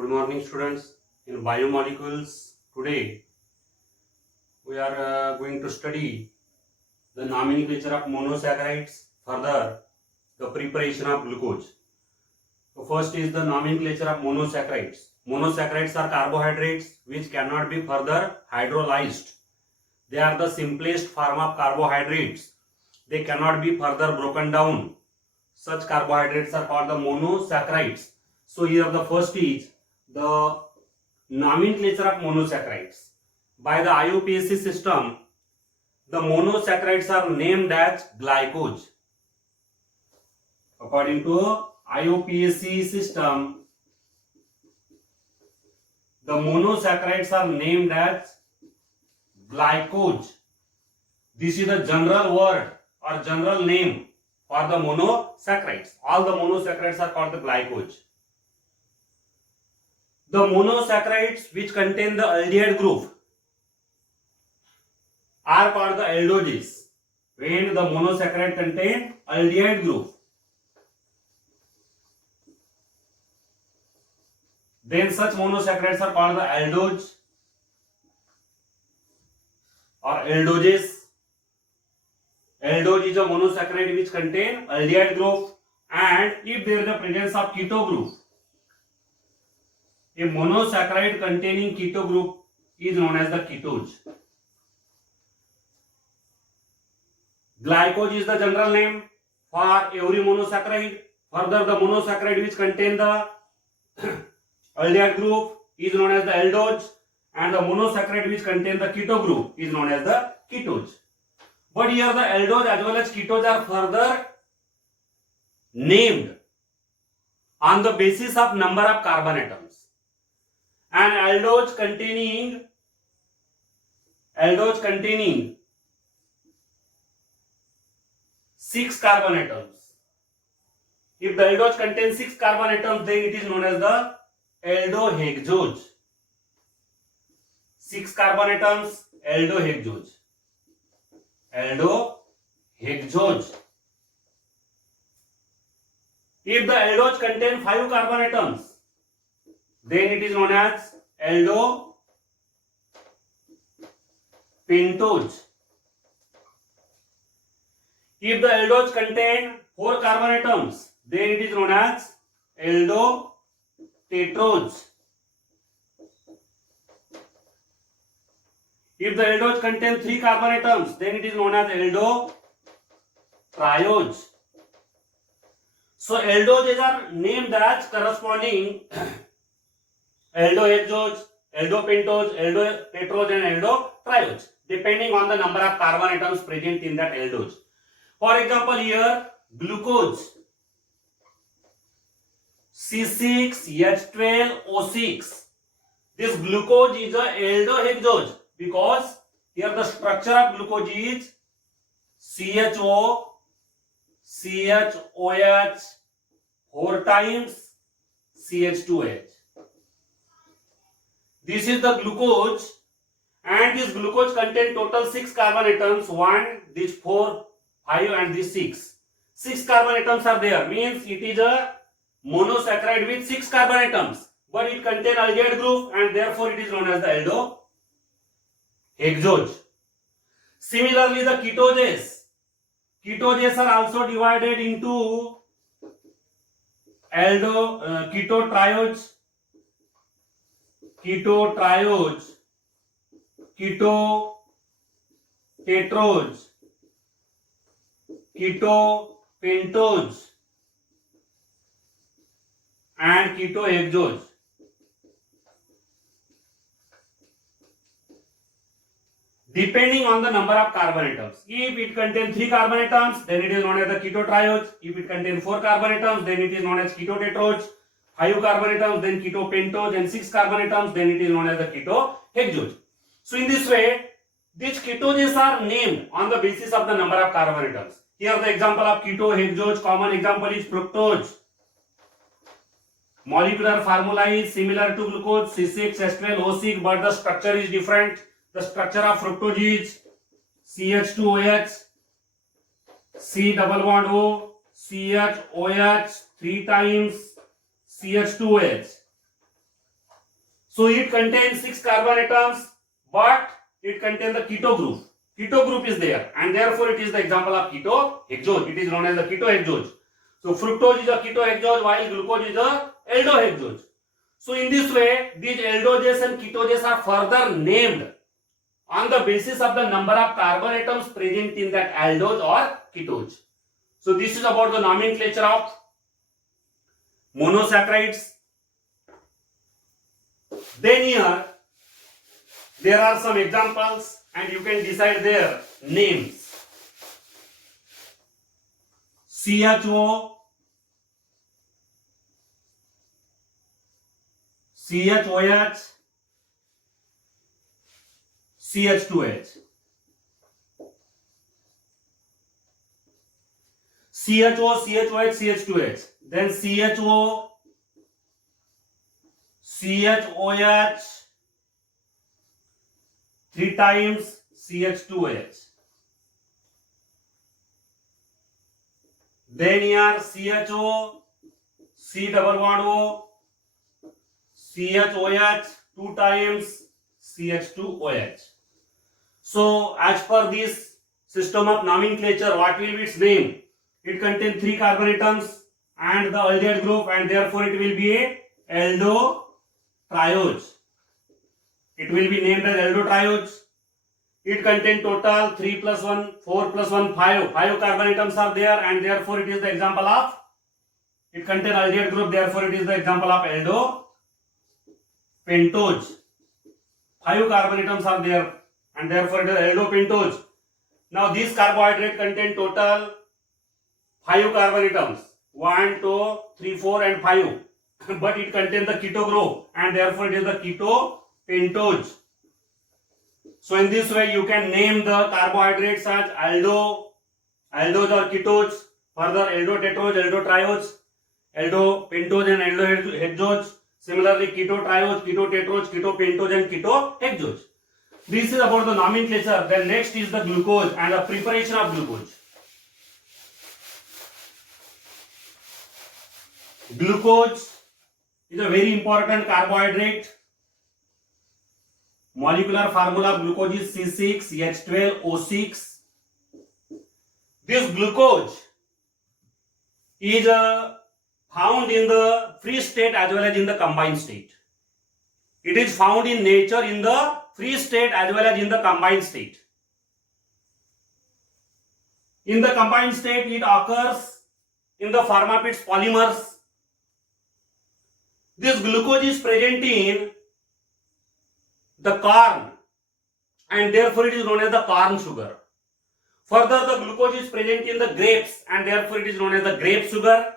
Good morning, students. In biomolecules, today we are going to study the nomenclature of monosaccharides, further the preparation of glucose. So first is the nomenclature of monosaccharides. Monosaccharides are carbohydrates which cannot be further hydrolyzed. They are the simplest form of carbohydrates. They cannot be further broken down. Such carbohydrates are called the monosaccharides. So here the first is the nomenclature of monosaccharides. By the IUPAC system, the monosaccharides are named as glycose. According to IUPAC system, the monosaccharides are named as glycose. This is the general word or general name for the monosaccharides. All the monosaccharides are called the glycose. The monosaccharides which contain the aldehyde group are called the aldoses. When the monosaccharide contain aldehyde group, then such monosaccharides are called the aldose or aldoses. Aldose is a monosaccharide which contain aldehyde group, and if there is a presence of keto group, a monosaccharide containing keto group is known as the ketose. Glycose is the general name for every monosaccharide. Further, the monosaccharide which contain the aldehyde group is known as the aldose, and the monosaccharide which contain the keto group is known as the ketose. But here the aldose as well as ketose are further named on the basis of number of carbon atoms. And aldose containing 6 carbon atoms. If the aldose contains 6 carbon atoms, then it is known as the aldohexose. 6 carbon atoms, aldohexose. Aldohexose. If the aldose contains 5 carbon atoms, then it is known as aldopentose. If the aldose contain 4 carbon atoms, then it is known as aldotetrose. If the aldose contain 3 carbon atoms, then it is known as aldotriose. So aldoses are named as corresponding aldohexose, aldopentose, aldotetrose and aldotriose, depending on the number of carbon atoms present in that aldose. For example, here glucose C6H12O6. This glucose is a aldohexose because here the structure of glucose is CHO, CHOH 4 times CH2H. This is the glucose, and this glucose contains total 6 carbon atoms. 1, this 4, 5 and this 6. 6 carbon atoms are there, means it is a monosaccharide with 6 carbon atoms, but it contains aldehyde group and therefore it is known as the aldohexose. Similarly, the ketoses. Ketoses are also divided into ketotriose, ketotetrose, ketopentose and ketohexose. Depending on the number of carbon atoms. If it contains 3 carbon atoms, then it is known as the ketotriose. If it contains 4 carbon atoms, then it is known as ketotetrose. 5 carbon atoms, then ketopentose, and 6 carbon atoms, then it is known as the ketohexose. So in this way, these ketoses are named on the basis of the number of carbon atoms. Here the example of ketohexose, common example is fructose. Molecular formula is similar to glucose C6H12O6, but the structure is different. The structure of fructose is CH2OH, C double bond O, CHOH 3 times CH2OH. So it contains 6 carbon atoms, but it contains the keto group. Keto group is there, and therefore it is the example of ketohexose. It is known as the ketohexose. So fructose is a ketohexose, while glucose is a aldohexose. So in this way, these aldoses and ketoses are further named on the basis of the number of carbon atoms present in that aldose or ketose. So this is about the nomenclature of monosaccharides. Then here there are some examples and you can decide their names. CHO, CHOH, CH2H. CHO, CHOH, CH2H. Then CHO, CHOH, 3 times CH2H. Then here CHO, C double bond O, CHOH, 2 times CH2OH. So as per this system of nomenclature, what will be its name? It contains 3 carbon atoms and the aldehyde group, and therefore it will be a aldotriose. It will be named as aldotriose. It contains total 3 plus 1, 4 plus 1, 5. 5 carbon atoms are there, and therefore it is the example of, it contains aldehyde group, therefore it is the example of aldopentose. 5 carbon atoms are there, and therefore it is aldopentose. Now this carbohydrate contains total 5 carbon atoms, 1, 2, 3, 4 and 5. But it contains the keto group, and therefore it is the ketopentose. So in this way you can name the carbohydrates as aldose or ketones, further aldotetrose, aldotriose, aldopentose and aldohexose. Similarly ketotriose, ketotetrose, ketopentose and ketohexose. This is about the nomenclature. Then next is the glucose and the preparation of glucose. Glucose is a very important carbohydrate. Molecular formula of glucose is C6H12O6. This glucose is found in the free state as well as in the combined state. It is found in nature in the free state as well as in the combined state. In the combined state, it occurs in the form of its polymers. This glucose is present in the corn, and therefore it is known as the corn sugar. Further, the glucose is present in the grapes, and therefore it is known as the grape sugar.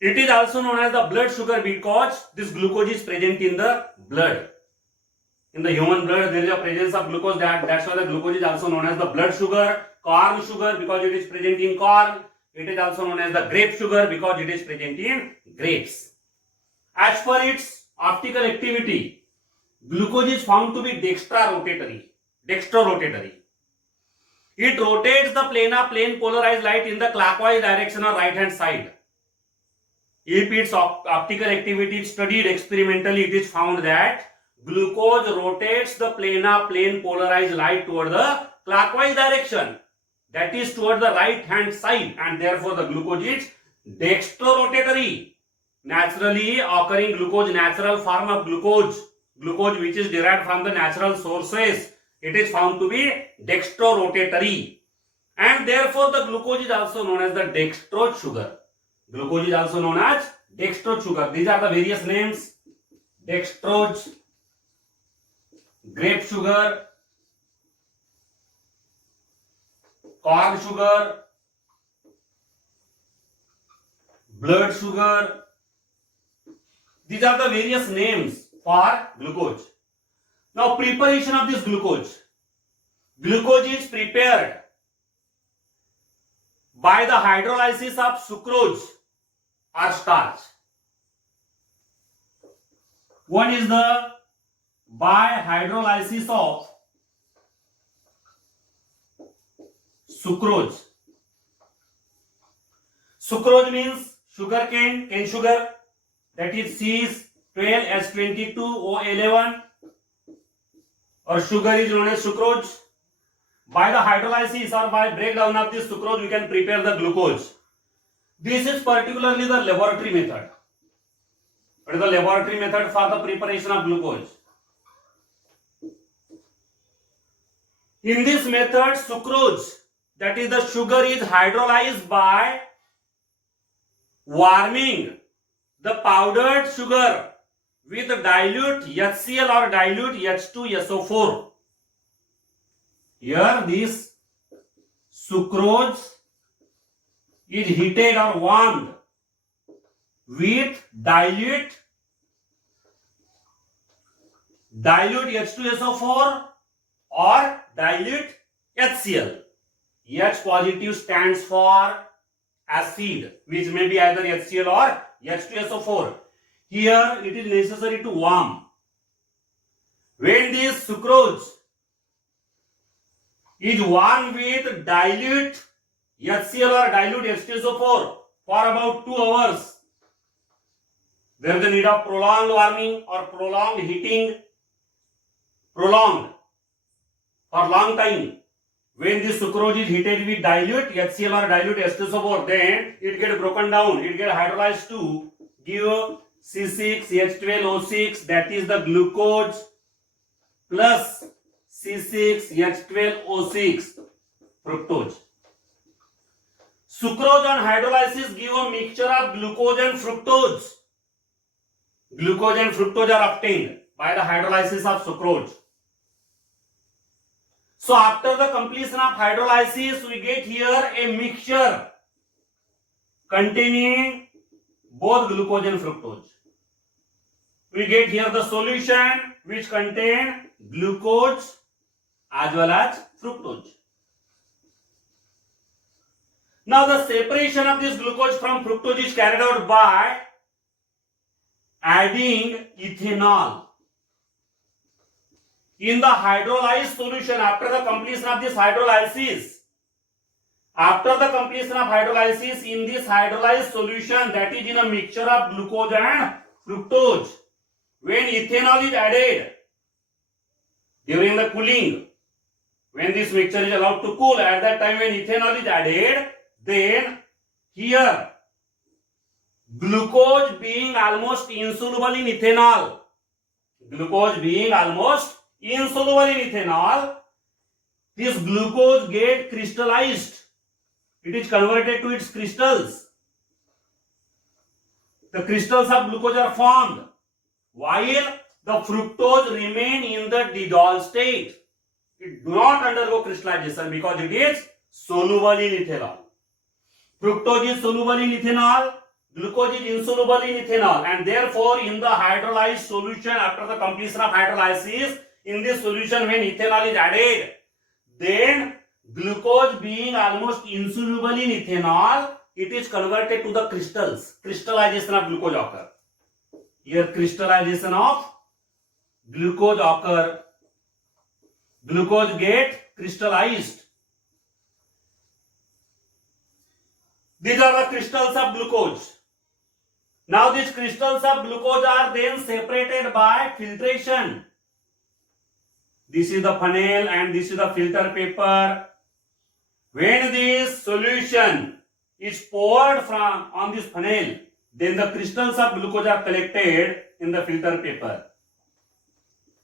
It is also known as the blood sugar because this glucose is present in the blood. In the human blood, there is a presence of glucose. That's why the glucose is also known as the blood sugar. Corn sugar because it is present in corn. It is also known as the grape sugar because it is present in grapes. As for its optical activity, glucose is found to be dextrorotatory. It rotates the plane polarized light in the clockwise direction or right hand side. If its optical activity is studied experimentally, it is found that glucose rotates the plane polarized light toward the clockwise direction, that is toward the right hand side, and therefore the glucose is dextrorotatory. Naturally occurring glucose, natural form of glucose which is derived from the natural sources, it is found to be dextrorotatory, and therefore the glucose is also known as the dextrose sugar. Glucose is also known as dextrose sugar. These are the various names: dextrose, grape sugar, corn sugar, blood sugar. These are the various names for glucose. Now, preparation of this glucose. Glucose is prepared by the hydrolysis of sucrose or starch. One is the by hydrolysis of sucrose. Sucrose means sugar cane sugar, that is 12H22O11, or sugar is known as sucrose. By the hydrolysis or by breakdown of this sucrose, we can prepare the glucose. This is particularly the laboratory method. What is the laboratory method for the preparation of glucose? In this method, sucrose, that is the sugar, is hydrolyzed by warming the powdered sugar with dilute HCl or dilute H2SO4. Here this sucrose is heated or warmed with dilute H2SO4 or dilute HCl. H positive stands for acid, which may be either HCl or H2SO4. Here it is necessary to warm. When this sucrose is warmed with dilute HCl or dilute H2SO4 for about 2 hours, there is a need of prolonged warming or prolonged heating, prolonged for long time. When this sucrose is heated with dilute HCl or dilute H2SO4, then it gets broken down, it gets hydrolyzed to give C6H12O6, that is the glucose, plus C6H12O6, fructose. Sucrose on hydrolysis give a mixture of glucose and fructose. Glucose and fructose are obtained by the hydrolysis of sucrose. So after the completion of hydrolysis, we get here a mixture containing both glucose and fructose. We get here the solution which contain glucose as well as fructose. Now the separation of this glucose from fructose is carried out by adding ethanol. In the hydrolyzed solution, after the completion of this hydrolysis, in this hydrolyzed solution, that is in a mixture of glucose and fructose, when ethanol is added during the cooling, when this mixture is allowed to cool, at that time when ethanol is added, then here glucose being almost insoluble in ethanol, this glucose get crystallized. It is converted to its crystals. The crystals of glucose are formed, while the fructose remain in the dissolved state. It do not undergo crystallization because it is soluble in ethanol. Fructose is soluble in ethanol, glucose is insoluble in ethanol, and therefore in the hydrolyzed solution, after the completion of hydrolysis, in this solution when ethanol is added, then glucose being almost insoluble in ethanol, it is converted to the crystals. Crystallization of glucose occur. Here crystallization of glucose occur. Glucose get crystallized. These are the crystals of glucose. Now these crystals of glucose are then separated by filtration. This is the funnel and this is the filter paper. When this solution is poured on this funnel, then the crystals of glucose are collected in the filter paper.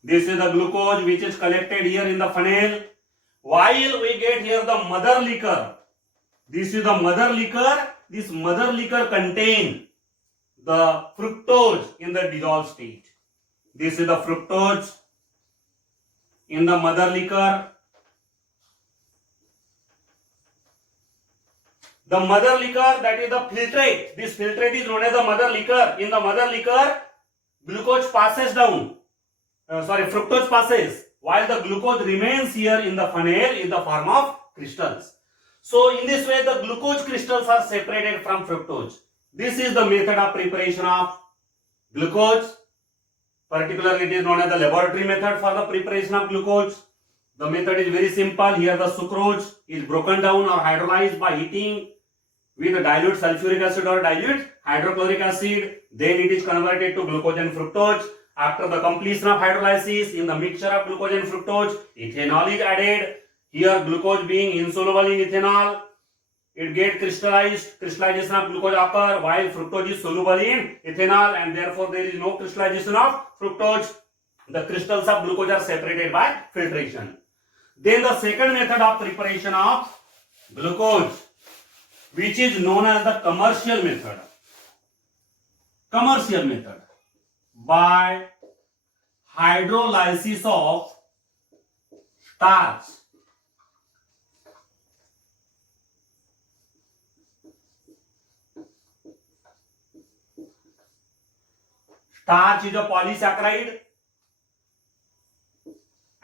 This is the glucose which is collected here in the funnel. While we get here the mother liquor. This is the mother liquor. This mother liquor contains the fructose in the dissolved state. This is the fructose in the mother liquor. The mother liquor, that is the filtrate. This filtrate is known as the mother liquor. In the mother liquor, glucose passes down. Fructose passes, while the glucose remains here in the funnel in the form of crystals. So in this way, the glucose crystals are separated from fructose. This is the method of preparation of glucose. Particularly, it is known as the laboratory method for the preparation of glucose. The method is very simple. Here the sucrose is broken down or hydrolyzed by heating with dilute sulfuric acid or dilute hydrochloric acid. Then it is converted to glucose and fructose. After the completion of hydrolysis, in the mixture of glucose and fructose, ethanol is added. Here glucose being insoluble in ethanol, it gets crystallized. Crystallization of glucose occur while fructose is soluble in ethanol, and therefore there is no crystallization of fructose. The crystals of glucose are separated by filtration. Then the second method of preparation of glucose, which is known as the commercial method. Commercial method by hydrolysis of starch. Starch is a polysaccharide,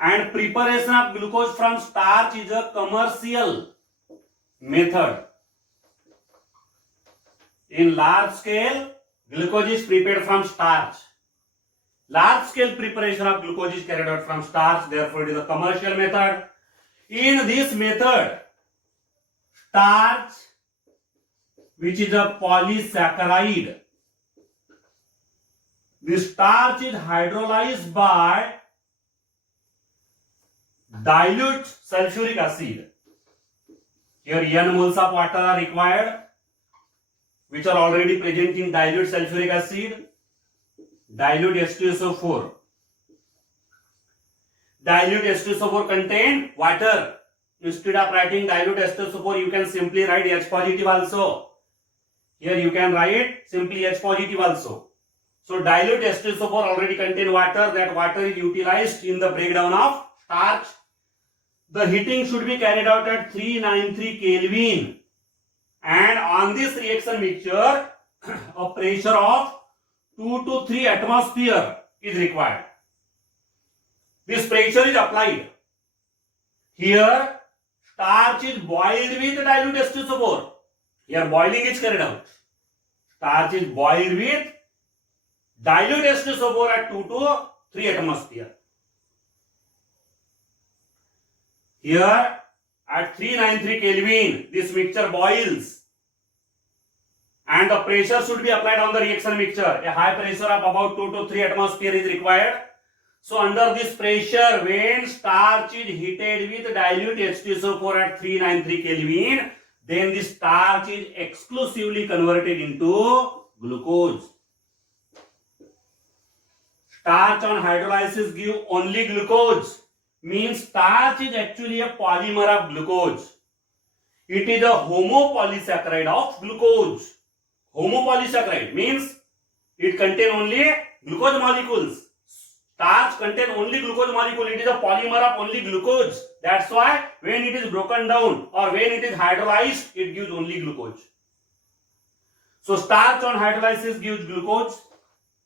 and preparation of glucose from starch is a commercial method. In large scale, glucose is prepared from starch. Large scale preparation of glucose is carried out from starch, therefore it is a commercial method. In this method, starch, which is a polysaccharide, the starch is hydrolyzed by dilute sulfuric acid. Here n moles of water are required, which are already present in dilute sulfuric acid. Dilute H2SO4. Dilute H2SO4 contain water. Instead of writing dilute H2SO4, you can simply write H positive also. Here you can write simply H positive also. So dilute H2SO4 already contain water. That water is utilized in the breakdown of starch. The heating should be carried out at 393 Kelvin. And on this reaction mixture, a pressure of 2 to 3 atmosphere is required. This pressure is applied. Here, starch is boiled with dilute H2SO4. Here, boiling is carried out. Starch is boiled with dilute H2SO4 at 2 to 3 atmosphere. Here, at 393 Kelvin, this mixture boils, and the pressure should be applied on the reaction mixture. A high pressure of about 2 to 3 atmosphere is required. So under this pressure, when starch is heated with dilute H2SO4 at 393 Kelvin, then the starch is exclusively converted into glucose. Starch on hydrolysis give only glucose. Means starch is actually a polymer of glucose. It is a homopolysaccharide of glucose. Homopolysaccharide means it contains only glucose molecules. Starch contains only glucose molecule. It is a polymer of only glucose. That's why when it is broken down or when it is hydrolyzed, it gives only glucose. So starch on hydrolysis gives glucose.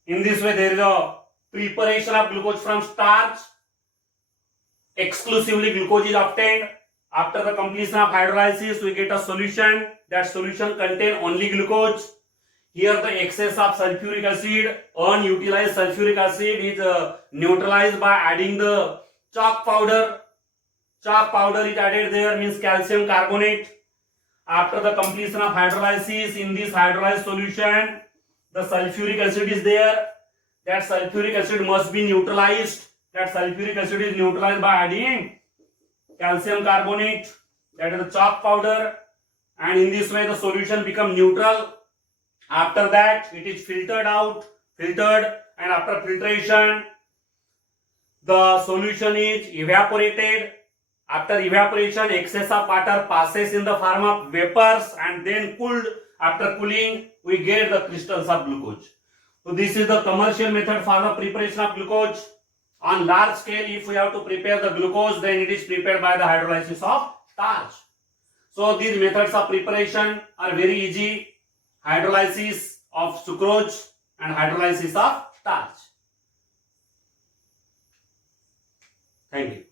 In this way, there is a preparation of glucose from starch. Exclusively glucose is obtained. After the completion of hydrolysis, we get a solution. That solution contains only glucose. Here the excess of sulfuric acid, unutilized sulfuric acid is neutralized by adding the chalk powder. Chalk powder is added there, means calcium carbonate. After the completion of hydrolysis, in this hydrolyzed solution, the sulfuric acid is there. That sulfuric acid must be neutralized. That sulfuric acid is neutralized by adding calcium carbonate, that is the chalk powder, and in this way the solution becomes neutral. After that, it is filtered, and after filtration, the solution is evaporated. After evaporation, excess of water passes in the form of vapors and then cooled. After cooling, we get the crystals of glucose. So this is the commercial method for the preparation of glucose. On large scale, if we have to prepare the glucose, then it is prepared by the hydrolysis of starch. So these methods of preparation are very easy. Hydrolysis of sucrose and hydrolysis of starch. Thank you.